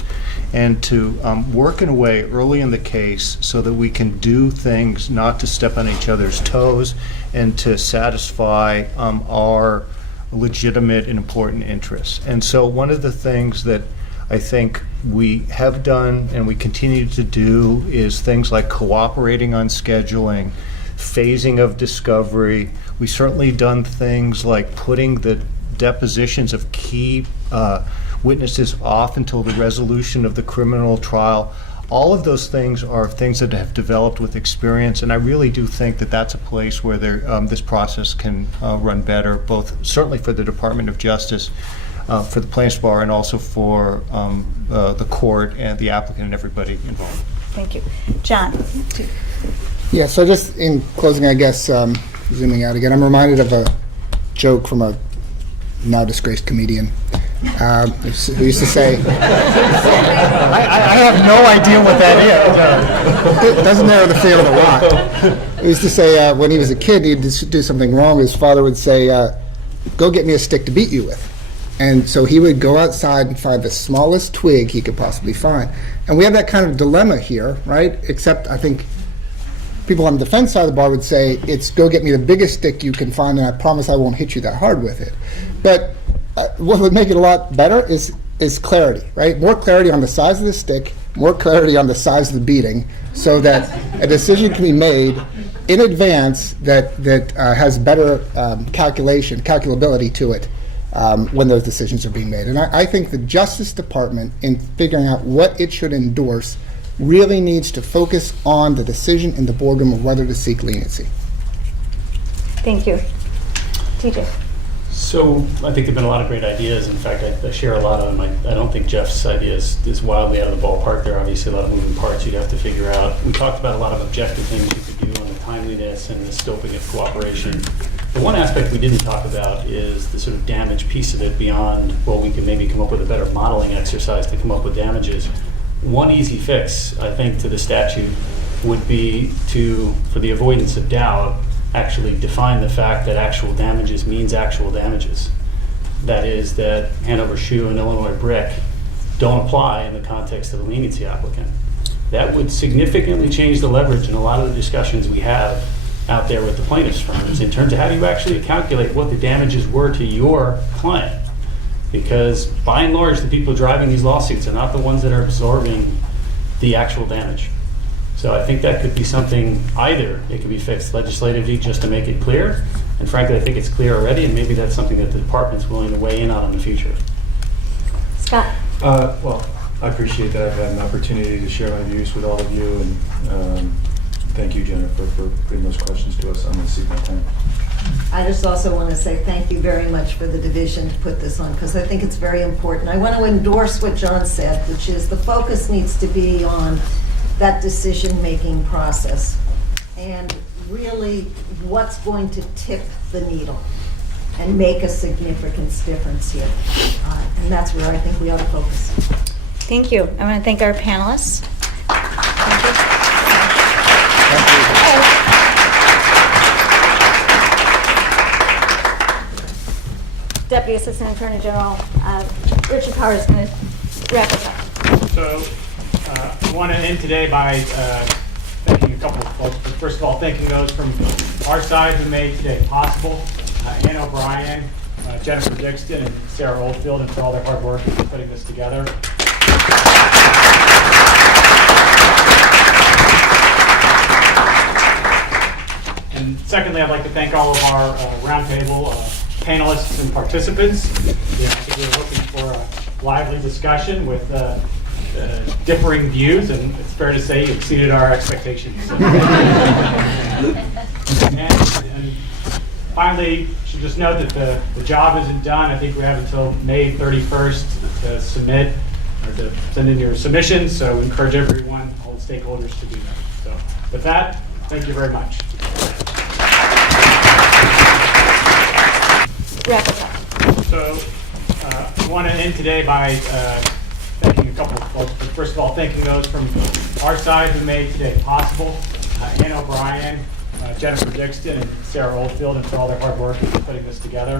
and to work in a way early in the case so that we can do things not to step on each other's toes and to satisfy our legitimate and important interests. And so one of the things that I think we have done and we continue to do is things like cooperating on scheduling, phasing of discovery. We've certainly done things like putting the depositions of key witnesses off until the resolution of the criminal trial. All of those things are things that have developed with experience, and I really do think that that's a place where this process can run better, both certainly for the Department of Justice, for the plaintiff's bar, and also for the court and the applicant and everybody involved. Thank you. John? Yeah, so just in closing, I guess, zooming out again, I'm reminded of a joke from a now disgraced comedian who used to say, I have no idea what that is. it doesn't narrow the field a lot. He used to say when he was a kid, he'd do something wrong, his father would say, go get me a stick to beat you with. And so he would go outside and find the smallest twig he could possibly find. And we have that kind of dilemma here, right? Except I think people on the defense side of the bar would say, it's go get me the biggest stick you can find, and I promise I won't hit you that hard with it. But what would make it a lot better is clarity, right? More clarity on the size of the stick, more clarity on the size of the beating, so that a decision can be made in advance that has better calculability to it when those decisions are being made. And I think the Justice Department, in figuring out what it should endorse, really needs to focus on the decision in the boardroom of whether to seek leniency. Thank you. TJ? So I think there have been a lot of great ideas. In fact, I share a lot of them. I don't think Jeff's idea is wildly out of the ballpark. There are obviously a lot of moving parts you'd have to figure out. We talked about a lot of objective things you could do on the timeliness and the scoping of cooperation. The one aspect we didn't talk about is the sort of damage piece of it beyond, well, we can maybe come up with a better modeling exercise to come up with damages. One easy fix, I think, to the statute would be to, for the avoidance of doubt, actually define the fact that actual damages means actual damages. That is, that Hanover Shoe and Illinois Brick don't apply in the context of a leniency applicant. That would significantly change the leverage in a lot of the discussions we have out there with the plaintiffs' firms in terms of how do you actually calculate what the damages were to your client. Because by and large, the people driving these lawsuits are not the ones that are absorbing the actual damage. So I think that could be something, either it could be fixed legislatively just to make it clear, and frankly I think it's clear already, and maybe that's something that the department's willing to weigh in on in the future. Scott? Well, I appreciate that I've had an opportunity to share my views with all of you, and thank you, Jennifer, for putting those questions to us. I'm going to cede my time. I just also want to say thank you very much for the division to put this on, because I think it's very important. I want to endorse what John said, which is the focus needs to be on that decision-making process and really what's going to tip the needle and make a significant difference here. And that's where I think we ought to focus. Thank you. I want to thank our panelists. Thank you. Deputy Assistant Attorney General Richard Powers is going to wrap us up. So I want to end today by thanking a couple of folks. But first of all, thanking those from our side who made today possible. Ann O'Brien, Jennifer Dixon, and Sarah Oldfield, and for all their hard work in putting this together. And secondly, I'd like to thank all of our roundtable panelists and participants. I think we're looking for a lively discussion with differing views, and it's fair to say you exceeded our expectations. and finally, I should just note that the job isn't done. I think we have until May 31st to submit or to send in your submissions, so we encourage everyone, all the stakeholders, to do that. So with that, thank you very much. Wrap us up. So I want to end today by thanking a couple of folks. But first of all, thanking those from our side who made today possible. Ann O'Brien, Jennifer Dixon, and Sarah Oldfield, and for all their hard work in putting this together.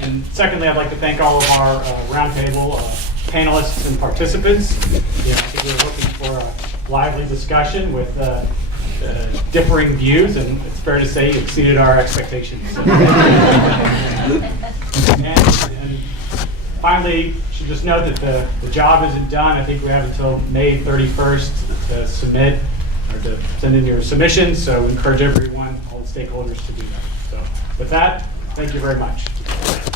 And secondly, I'd like to thank all of our roundtable panelists and participants. I think we're looking for a lively discussion with differing views, and it's fair to say you exceeded our expectations. and finally, I should just note that the job isn't done. I think we have until May 31st to submit or to send in your submissions. So we encourage everyone, all the stakeholders, to do that. So with that, thank you very much.